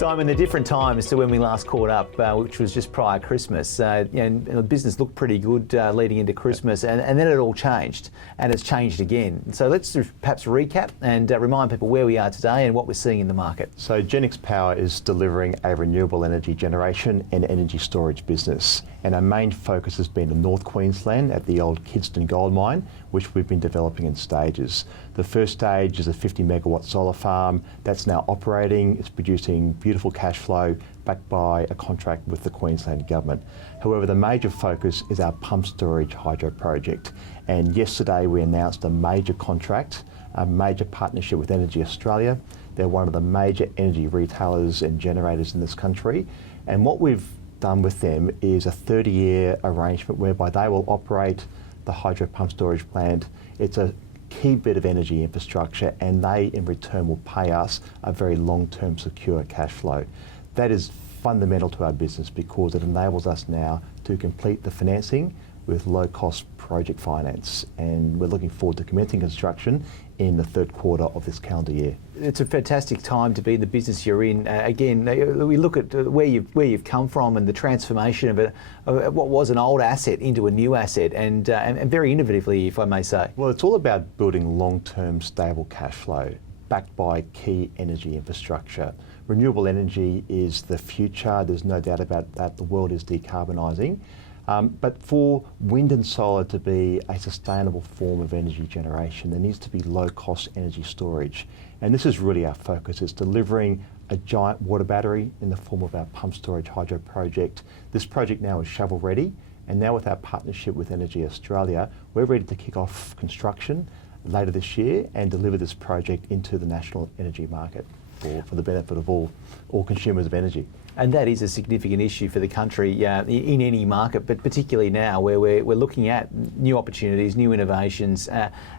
Simon, the different times to when we last caught up, which was just prior Christmas, the business looked pretty good leading into Christmas, and then it all changed, and it's changed again. So let's perhaps recap and remind people where we are today and what we're seeing in the market. So Genex Power is delivering a renewable energy generation and energy storage business, and our main focus has been in North Queensland at the old Kidston gold mine, which we've been developing in stages. The first stage is a 50 megawatt solar farm that's now operating. It's producing beautiful cash flow backed by a contract with the Queensland government. However, the major focus is our pump storage hydro project. And yesterday we announced a major contract, a major partnership with Energy Australia. They're one of the major energy retailers and generators in this country. And what we've done with them is a 30-year arrangement whereby they will operate the hydro pump storage plant. It's a key bit of energy infrastructure, and they in return will pay us a very long-term secure cash flow. That is fundamental to our business because it enables us now to complete the financing with low-cost project finance, and we're looking forward to commencing construction in the third quarter of this calendar year. It's a fantastic time to be in the business you're in. Again, we look at where you've come from and the transformation of what was an old asset into a new asset, and very innovatively, if I may say. Well, it's all about building long-term stable cash flow backed by key energy infrastructure. Renewable energy is the future. There's no doubt about that. The world is decarbonising. But for wind and solar to be a sustainable form of energy generation, there needs to be low-cost energy storage. And this is really our focus. It's delivering a giant water battery in the form of our pump storage hydro project. This project now is shovel-ready, and now with our partnership with Energy Australia, we're ready to kick off construction later this year and deliver this project into the national energy market for the benefit of all consumers of energy. And that is a significant issue for the country in any market, but particularly now where we're looking at new opportunities, new innovations,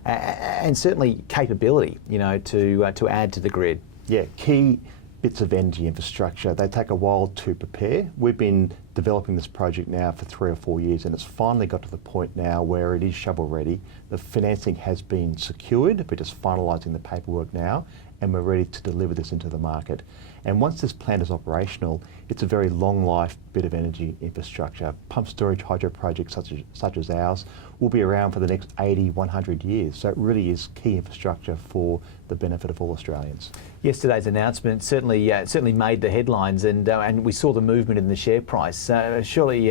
and certainly capability, to add to the grid. Yeah, key bits of energy infrastructure, they take a while to prepare. We've been developing this project now for 3 or 4 years, and it's finally got to the point now where it is shovel ready. The financing has been secured, we're just finalising the paperwork now, and we're ready to deliver this into the market. And once this plant is operational, it's a very long life bit of energy infrastructure. Pump storage hydro projects such as ours will be around for the next 80, 100 years. So it really is key infrastructure for the benefit of all Australians. Yesterday's announcement certainly made the headlines, and we saw the movement in the share price. Surely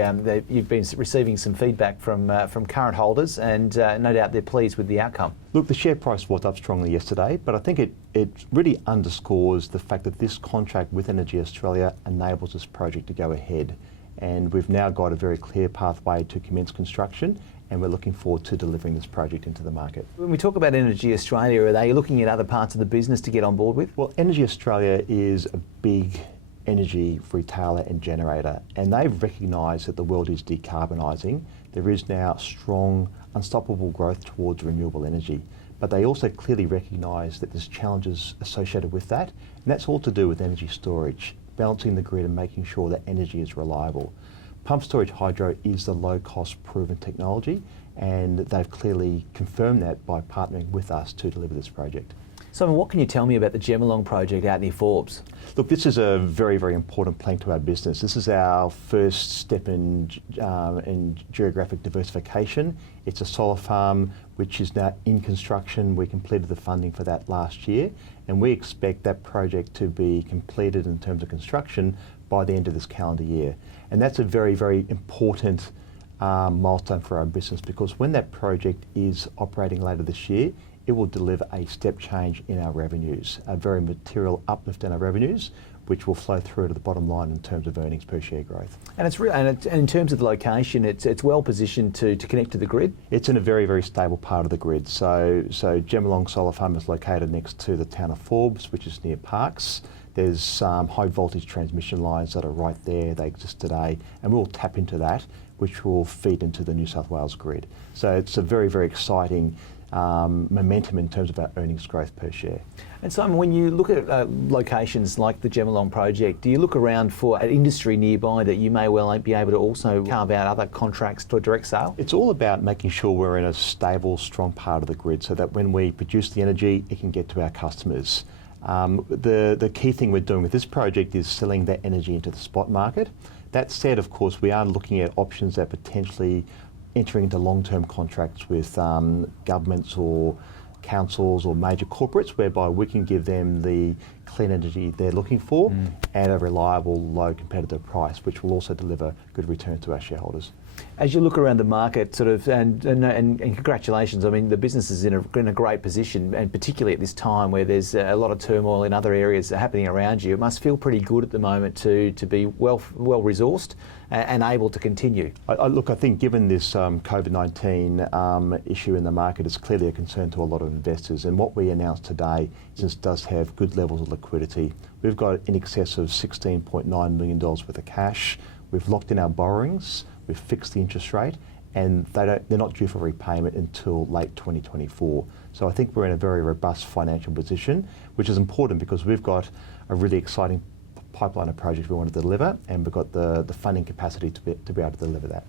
you've been receiving some feedback from current holders, and no doubt they're pleased with the outcome. Look, the share price was up strongly yesterday, but I think it really underscores the fact that this contract with Energy Australia enables this project to go ahead. And we've now got a very clear pathway to commence construction, and we're looking forward to delivering this project into the market. When we talk about Energy Australia, are they looking at other parts of the business to get on board with? Well, Energy Australia is a big energy retailer and generator, and they've recognised that the world is decarbonising. There is now strong, unstoppable growth towards renewable energy, but they also clearly recognise that there's challenges associated with that, and that's all to do with energy storage, balancing the grid and making sure that energy is reliable. Pump storage hydro is the low-cost proven technology, and they've clearly confirmed that by partnering with us to deliver this project. Simon, what can you tell me about the Gemma Long project out near Forbes? Look, this is a very, very important plank to our business. This is our first step in geographic diversification. It's a solar farm which is now in construction. We completed the funding for that last year, and we expect that project to be completed in terms of construction by the end of this calendar year. And that's a very, very important milestone for our business, because when that project is operating later this year, it will deliver a step change in our revenues, a very material uplift in our revenues, which will flow through to the bottom line in terms of earnings per share growth. And and in terms of the location, it's well positioned to connect to the grid? It's in a very, very stable part of the grid. So Gemma Long Solar Farm is located next to the town of Forbes, which is near Parks. There's high voltage transmission lines that are right there. They exist today, and we'll tap into that, which will feed into the New South Wales grid. So it's a very, very exciting momentum in terms of our earnings growth per share. And Simon, when you look at locations like the Gemma Long project, do you look around for an industry nearby that you may well be able to also carve out other contracts to direct sale? It's all about making sure we're in a stable, strong part of the grid so that when we produce the energy, it can get to our customers. The key thing we're doing with this project is selling that energy into the spot market. That said, of course, we are looking at options that potentially entering into long-term contracts with governments or councils or major corporates, whereby we can give them the clean energy they're looking for at a reliable, low competitive price, which will also deliver good returns to our shareholders. As you look around the market, sort of, and congratulations. I mean, the business is in a great position, and particularly at this time where there's a lot of turmoil in other areas happening around you. It must feel pretty good at the moment to be well resourced and able to continue. Look, I think given this COVID-19 issue in the market, it's clearly a concern to a lot of investors. And what we announced today is it does have good levels of liquidity. We've got in excess of $16.9 million worth of cash. We've locked in our borrowings. We've fixed the interest rate, and they're not due for repayment until late 2024. So I think we're in a very robust financial position, which is important because we've got a really exciting pipeline of projects we want to deliver, and we've got the funding capacity to be able to deliver that.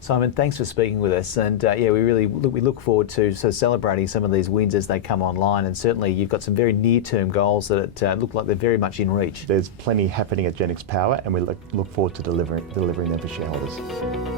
Simon, thanks for speaking with us, and we look forward to celebrating some of these wins as they come online, and certainly you've got some very near-term goals that look like they're very much in reach. There's plenty happening at Genex Power, and we look forward to delivering them for shareholders.